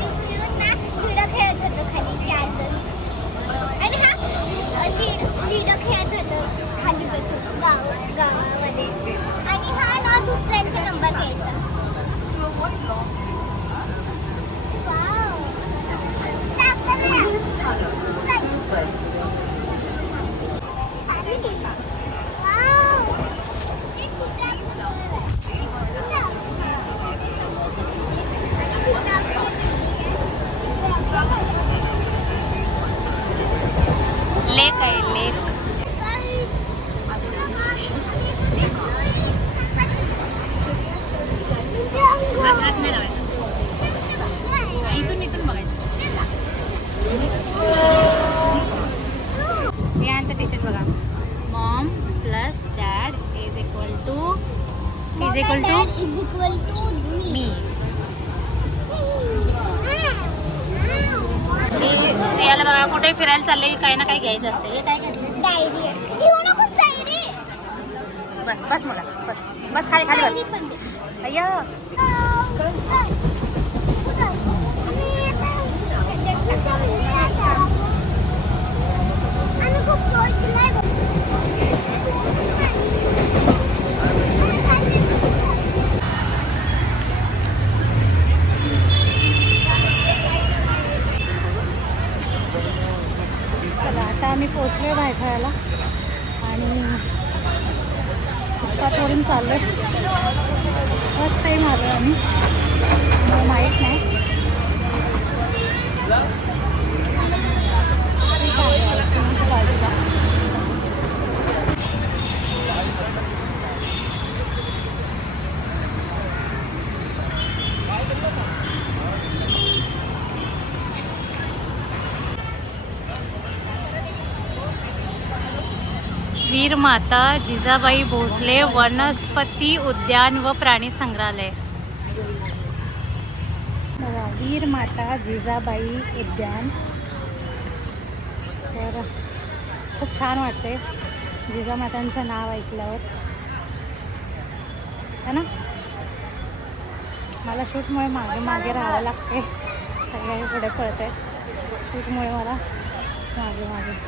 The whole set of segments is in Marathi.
दीदी मिळून ना लिडो खेळत होतो खाली 4 जण. आणि हा लिडो खेळत होतो खाली बसून गावामध्ये. आणि हा ना दुसऱ्यांचा नंबर घ्यायचा. लेक आहे लेक. इथून बघायचं. यांचं टी शर्ट बघा. Mom plus dad is equal to me. श्रेयाला बघा कुठे फिरायला चालले, काही ना काही घ्यायचं असते. हे काय बस बस मुला बस बस खाली खाली बस. अय्या आता आम्ही पोचलो भायखळ्याला आणि आता थोडून चाललो. फर्स्ट टाईम आलो आम्ही, माहीत नाही. वीर माता जिजाबाई भोसले वनस्पती उद्यान व प्राणी संग्रहालय. वीर माता जिजाबाई उद्यान. तर खूप छान वाटते जिजामातांचं नाव ऐकल्यावर, है ना. मला शूटमुळे मागे मागे राहावं लागते. सगळे पुढे पळत आहे शूटमुळे, मला मागे मागे.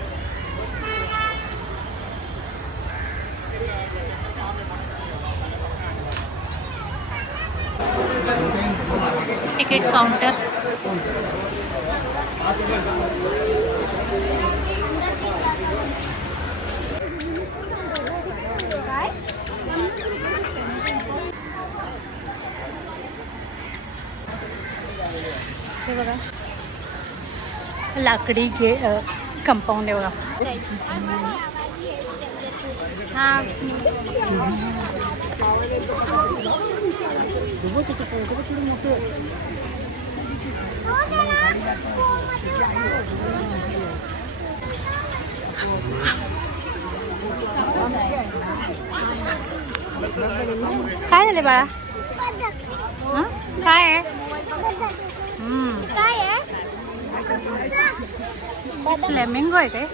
Ticket counter. हे बघा लाकडी कंपाऊंड आहे बघा. हां काय झाले बाळा? काय आहे? फ्लेमिंगो आहे काय?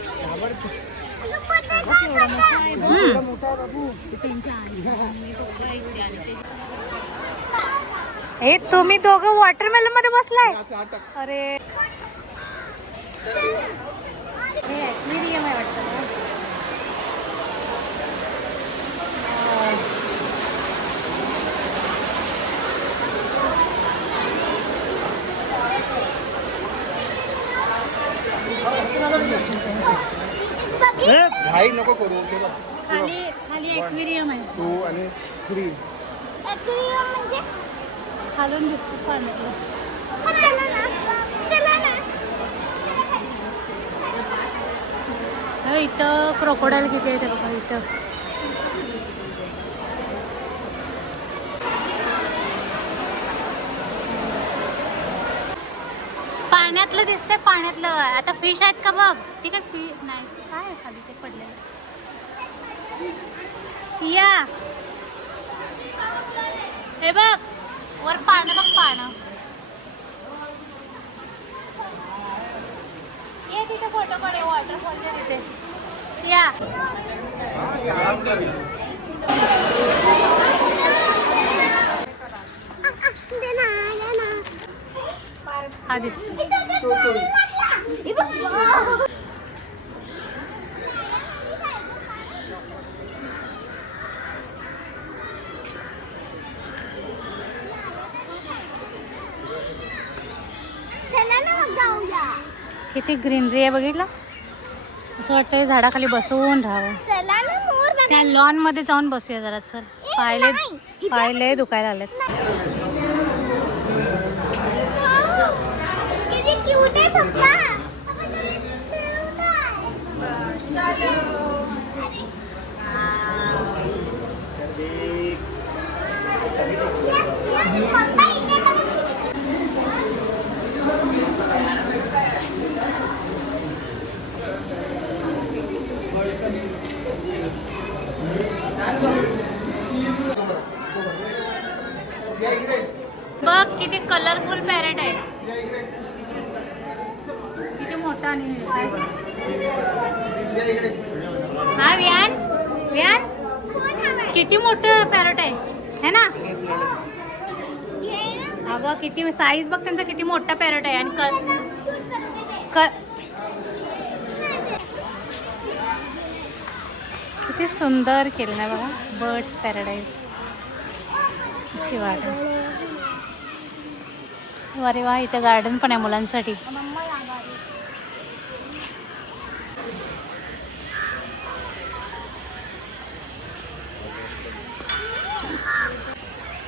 हे तुम्ही दोघं वॉटरमेलन मध्ये बसलाय? अरे हे ॲक्वेरियम आहे वाटतं. घाई नको करू. खाली खाली ॲक्वेरियम आहे. 2 आणि 3. ॲक्वेरियम म्हणजे खालून दिसतं पाण्यातलं. इथं क्रोकोडाईल किती आहे ते बघा. इथं पाण्यातलं दिसतंय, पाण्यातलं. आता फिश आहेत का बघ. ठीक आहे फिश नाही, काय आहे खाली ते पडलेलं. सिया हे बघ वर पानं बघ, पानं. ये तिथे फोटो काढे वॉटरफॉलच्या तिथे. सिया पार्क हा दिसतो. हे बघ. चला ना मग जाऊया. किती ग्रीनरी आहे बघितलं. असं वाटतं झाडाखाली बसून राहावं. चला ना मोर बघायला. त्या लॉन मध्ये जाऊन बसूया जरा. चल पायले दुखायला आलेत. किती क्यूट आहे पप्पा. पप्पा इथे बघ. बघ किती कलरफुल पॅरेट आहे. किती मोठा आणि हा वियान वियान किती मोठं पॅरेट आहे है ना. अगं किती साईज बघ त्यांचा किती मोठा पॅरेट आहे. आणि किती सुंदर केलं ना बघा. Birds paradise. अरे वा इथं गार्डन पण आहे मुलांसाठी.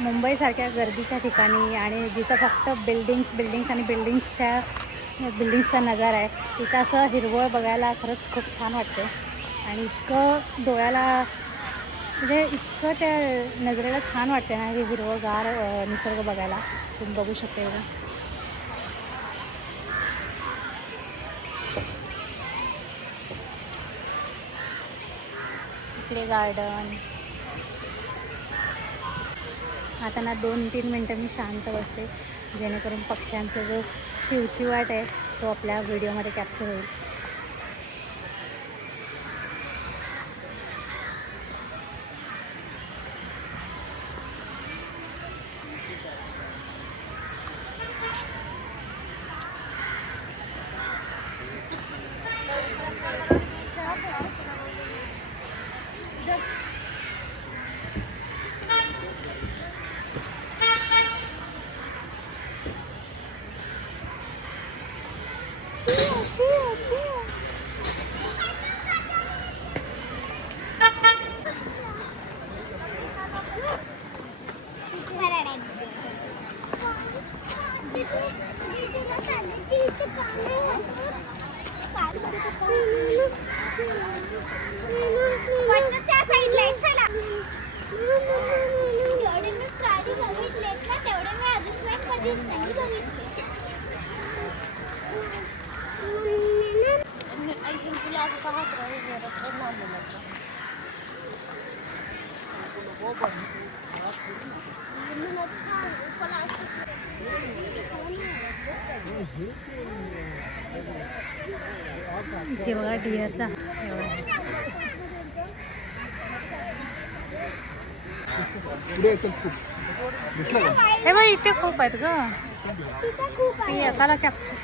मुंबईसारख्या गर्दीच्या ठिकाणी आणि जिथं फक्त बिल्डिंग्स आणि बिल्डिंग्सचा नजारा आहे तिथं असं हिरवळ बघायला खरंच खूप छान वाटतं. आणि इतकं डोळ्याला म्हणजे इतकं त्या नजरेला छान वाटते ना हे हिरवंगार निसर्ग बघायला. तुम्ही बघू शकता एवढं. इकडे गार्डन. आता ना 2-3 मिनटं मी शांत बसते जेणेकरून पक्ष्यांचा जो चिवचिवाट आहे तो आपल्या व्हिडिओमध्ये कॅप्चर होईल. इथे बघा डिअरचा हे बघ इथे खूप आहेत ग. एकाला कॅप्चर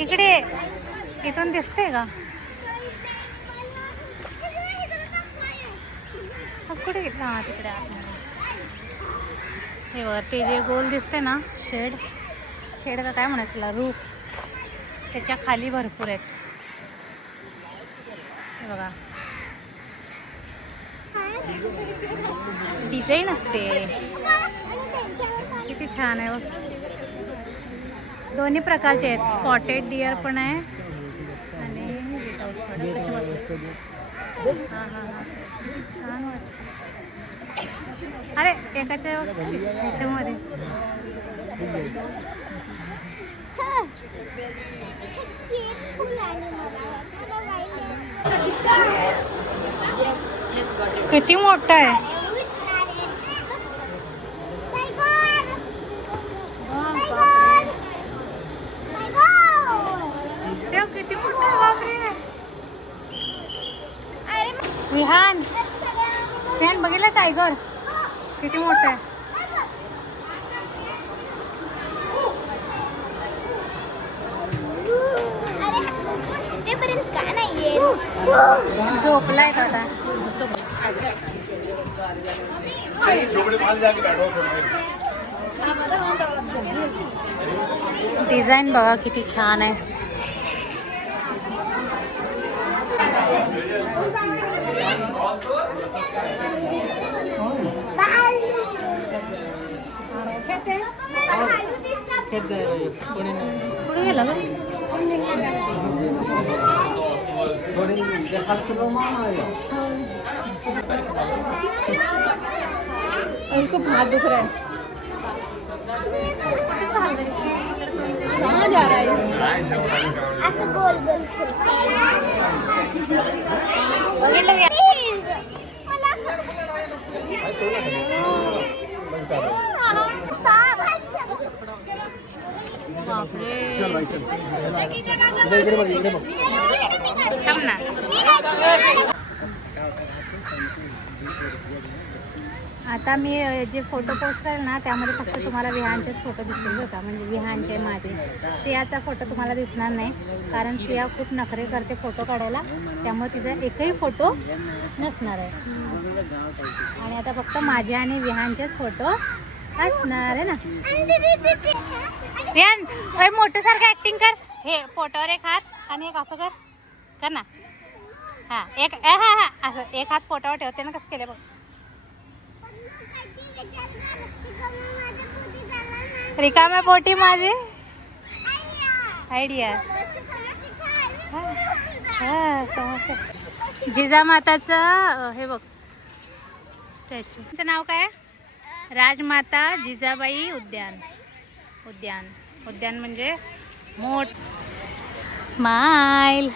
इकडे इथून दिसते का. कुठे घेतला हा तिकडे हे बघ ते जे गोल दिसते ना शेड का काय म्हणायचं त्याला रूफ त्याच्या खाली भरपूर आहेत. हे बघा डिझाईन असते किती छान आहे बघ. दोन्ही प्रकारचे आहेत. स्पॉटेड डिअर पण आहे आणि हां छान वाटतं. अरे एकाच्या ह्याच्यामध्ये किती मोठा आहे. किती मोठा आहे बापरे. विहान बघितलं टायगर किती मोठा आहे. झोपलाय तो आता. डिझाईन बघा किती छान आहे. कुठे गेला ग? खूप हात दुख रहा है. कहाँ जा रहा है? असं गोल गोल बघितलं का? थांब ना. आता मी जे फोटो पोस्ट करेल ना त्यामध्ये फक्त तुम्हाला विहानचेच फोटो दिसतील बरं का. म्हणजे विहानचे माझे. सियाचा फोटो तुम्हाला दिसणार नाही कारण सिया खूप नखरे करते फोटो काढायला, त्यामुळे तिचा एकही फोटो नसणार आहे. आणि आता फक्त माझे आणि विहानचेच फोटो असणार आहे ना. विहान मोठं सारखं ऍक्टिंग कर. हे फोटोवर एक हात आणि एक असं कर ना. हा एक हा असं एक हात फोटोवर ठेवते ना. कसं केलं बघ. रिकाम्या पोटी माझी आयडिया. हा समजतं. जिजामाताचं हे बघ स्टॅच्यू. तुमचं नाव काय? राजमाता जिजाबाई उद्यान. उद्यान म्हणजे मोठ. स्माइल.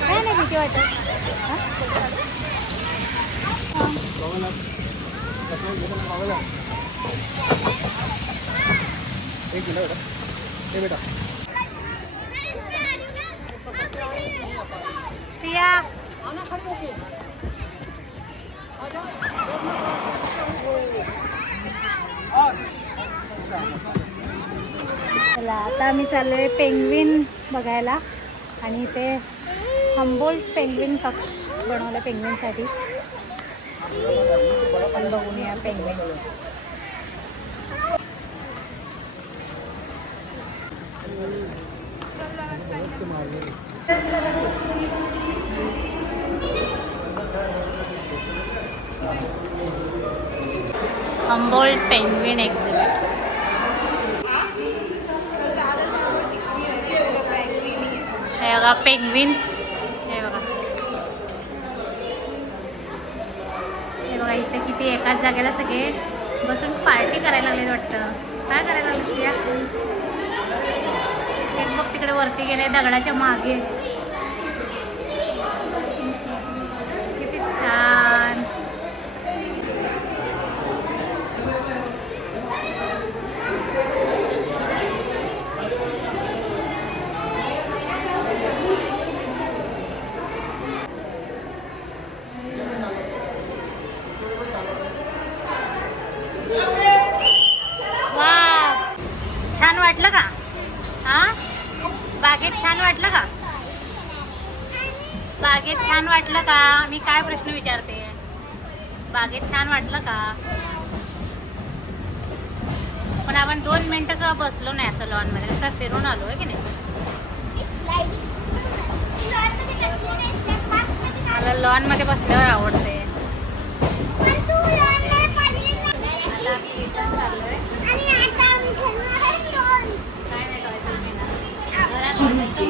काय नाही भीती वाटत. एक मिनिट बेटा. सिया चला आता आम्ही चाललोय पेंग्विन बघायला. आणि इथे हम्बोल्ट पेंग्विन कक्ष बनवलं पेंग्विनसाठी. आपण बघून या पेंग्विन. Humboldt penguin exhibit. हे बघा पेंग्विन. हे बघा इथे किती एकाच जागेला सगळे बसून पार्टी करायला लागले वाटतं. काय करायला लागले? एक बघ तिकडे वरती गेले दगडाच्या मागे. किती छान. छान वाटलं का? हा बागेत छान वाटलं का? बागेत छान वाटलं का? मी काय प्रश्न विचारते. बागेत छान वाटलं का? पण आपण 2 मिनिटं सुद्धा बसलो नाही असं लॉन मध्ये. असं फिरून आलो आहे की नाही. मला लॉन मध्ये बसल्यावर आवडते.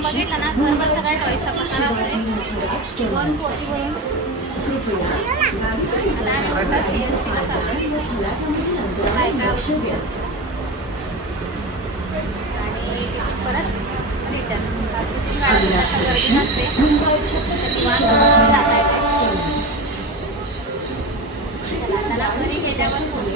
बघितलं ना घरभर सगळ्या टॉयचा पसारा असते. 2 पोती भरून आणि परत रिटर्न. गर्दी नसते. चला घरी गेल्यावर फोन